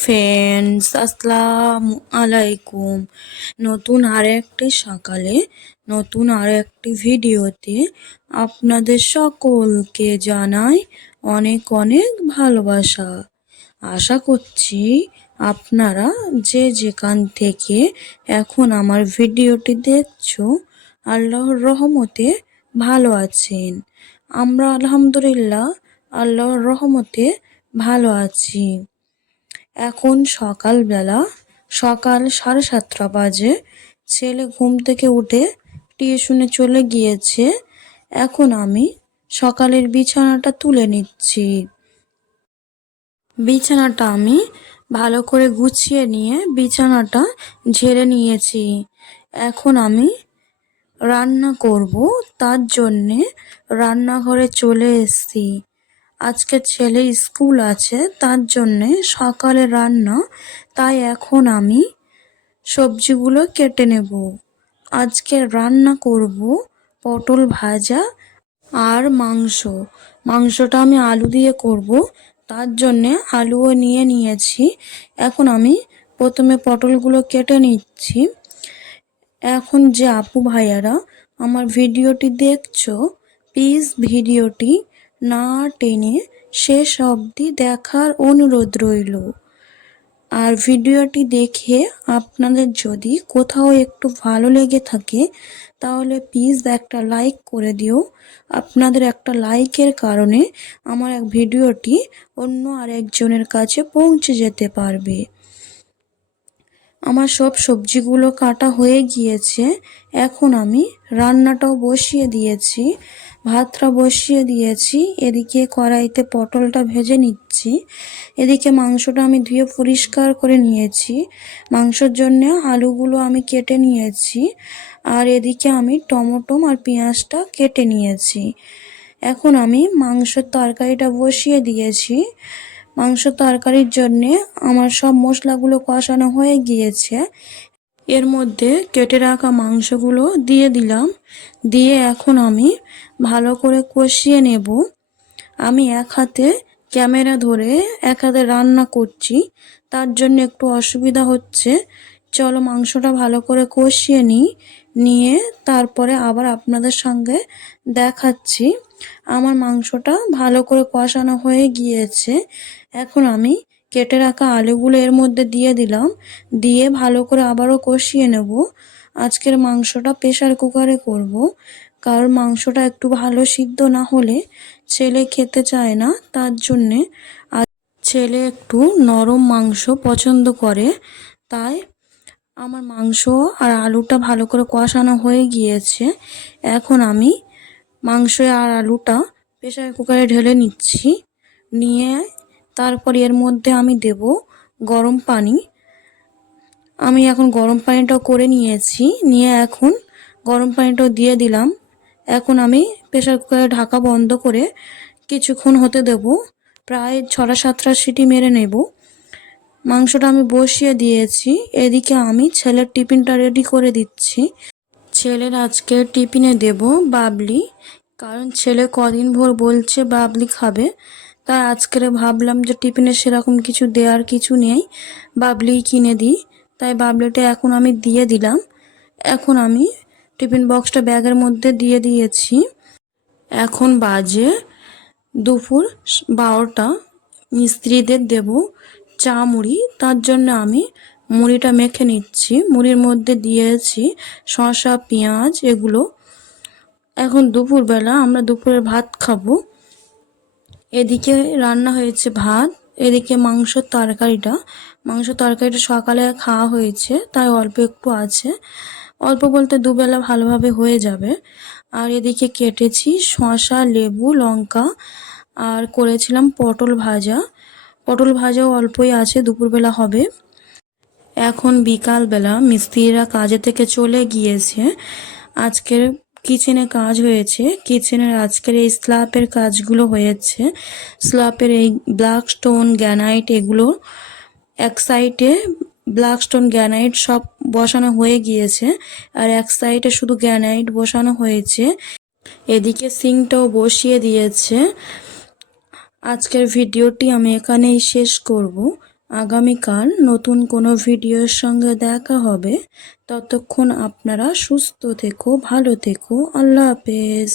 Friends, আসসালামু আলাইকুম। নতুন আরেকটি সকালে নতুন আরেকটি ভিডিওতে আপনাদের সকলকে জানাই অনেক অনেক ভালোবাসা। আশা করছি আপনারা যে যেখান থেকে এখন আমার ভিডিওটি দেখছো আল্লাহর রহমতে ভালো আছেন। আমরা আলহামদুলিল্লাহ আল্লাহর রহমতে ভালো আছি। এখন সকালবেলা সকাল 7:30 বাজে। ছেলে ঘুম থেকে উঠে টিউশনে চলে গিয়েছে। এখন আমি সকালের বিছানাটা তুলে নিচ্ছি। বিছানাটা আমি ভালো করে গুছিয়ে নিয়ে বিছানাটা ঝেড়ে নিয়েছি। এখন আমি রান্না করব, তার জন্যে রান্নাঘরে চলে এসেছি। আজকে ছেলে স্কুল আছে, তার জন্যে সকালে রান্না, তাই এখন আমি সবজিগুলো কেটে নেব। আজকে রান্না করব পটল ভাজা আর মাংসটা আমি আলু দিয়ে করব, তার জন্যে আলুও নিয়ে নিয়েছি। এখন আমি প্রথমে পটলগুলো কেটে নিচ্ছি। এখন যে আপু ভাইয়ারা আমার ভিডিওটি দেখছো, প্লিজ ভিডিওটি না টেনে শেষ অবধি দেখার অনুরোধ রইল। আর ভিডিওটি দেখে আপনাদের যদি কোথাও একটু ভালো লেগে থাকে তাহলে প্লিজ একটা লাইক করে দিও। আপনাদের একটা লাইকের কারণে আমার ভিডিওটি অন্য আরেকজনের কাছে পৌঁছে যেতে পারবে। আমার সব সবজিগুলো কাটা হয়ে গিয়েছে। এখন আমি রান্নাটাও বসিয়ে দিয়েছি, ভাতটা বসিয়ে দিয়েছি। এদিকে কড়াইতে পটলটা ভেজে নিচ্ছি। এদিকে মাংসটা আমি ধুয়ে পরিষ্কার করে নিয়েছি। মাংসের জন্য আলুগুলো আমি কেটে নিয়েছি। আর এদিকে আমি টমেটো আর পেঁয়াজটা কেটে নিয়েছি। এখন আমি মাংসের তরকারিটা বসিয়ে দিয়েছি। মাংস তরকারির জন্যে আমার সব মশলাগুলো কষানো হয়ে গিয়েছে। এর মধ্যে কেটে রাখা মাংসগুলো দিয়ে দিলাম। দিয়ে এখন আমি ভালো করে কষিয়ে নেব। আমি এক হাতে ক্যামেরা ধরে এক হাতে রান্না করছি, তার জন্য একটু অসুবিধা হচ্ছে। চলো মাংসটা ভালো করে কষিয়ে নিয়ে তারপরে আবার আপনাদের সঙ্গে দেখাচ্ছি। আমার মাংসটা ভালো করে কষানো হয়ে গিয়েছে। এখন আমি কেটে রাখা আলুগুলো এর মধ্যে দিয়ে দিলাম। দিয়ে ভালো করে আবারও কষিয়ে নেব। আজকের মাংসটা প্রেসার কুকারে করব, কারণ মাংসটা একটু ভালো সিদ্ধ না হলে ছেলে খেতে চায় না, তার জন্যে। আর ছেলে একটু নরম মাংস পছন্দ করে, তাই আমার মাংস আর আলুটা ভালো করে কষানো হয়ে গিয়েছে। এখন আমি মাংস আর আলুটা প্রেসার কুকারে ঢেলে নিচ্ছি। নিয়ে তারপর এর মধ্যে আমি দেব গরম পানি। আমি এখন গরম পানিটাও করে নিয়েছি। নিয়ে এখন গরম পানিটাও দিয়ে দিলাম। এখন আমি প্রেসার কুকারে ঢাকা বন্ধ করে কিছুক্ষণ হতে দেব। প্রায় 6-7টা সিটি মেরে নেব। মাংসটা আমি বসিয়ে দিয়েছি। এদিকে আমি ছেলের টিফিনটা রেডি করে দিচ্ছি। ছেলের আজকে টিফিনে দেব বাবলি, কারণ ছেলে কদিন ভোর বলছে বাবলি খাবে। তাই আজকের ভাবলাম যে টিফিনে সেরকম কিছু দেওয়ার কিছু নেই, বাবলি কিনে দিই। তাই বাবলিটা এখন আমি দিয়ে দিলাম। এখন আমি টিফিন বক্সটা ব্যাগের মধ্যে দিয়ে দিয়েছি। এখন বাজে দুপুর 12টা। মিস্ত্রিদের দেব চা মুড়ি, তার জন্য আমি মুড়িটা মেখে নিচ্ছি। মুড়ির মধ্যে দিয়েছি শসা, পেঁয়াজ, এগুলো। এখন দুপুরবেলা আমরা দুপুরের ভাত খাবো। এদিকে রান্না হয়েছে ভাত, এদিকে মাংসের তরকারিটা সকালে খাওয়া হয়েছে, তাই অল্প একটু আছে। অল্প বলতে দুবেলা ভালোভাবে হয়ে যাবে। আর এদিকে কেটেছি শসা, লেবু, লঙ্কা, আর করেছিলাম পটল ভাজাও অল্পই আছে, দুপুরবেলা হবে। এখন বিকালবেলা মিস্ত্রিরা কাজে থেকে চলে গিয়েছে। আজকের কিচেনে কাজ হয়েছে। কিচেনের আজকের এই স্ল্যাবের কাজগুলো হয়েছে। স্ল্যাবের এই ব্ল্যাক স্টোন, গ্রানাইট, এগুলো এক সাইডে ব্ল্যাক স্টোন, গ্রানাইট সব বসানো হয়ে গিয়েছে, আর এক সাইডে শুধু গ্রানাইট বসানো হয়েছে। এদিকে সিঙ্কটাও বসিয়ে দিয়েছে। আজকের ভিডিওটি আমি এখানেই শেষ করব। আগামীকাল নতুন কোনো ভিডিওর সঙ্গে দেখা হবে। ততক্ষণ আপনারা সুস্থ থেকো, ভালো থেকো। আল্লাহ হাফেজ।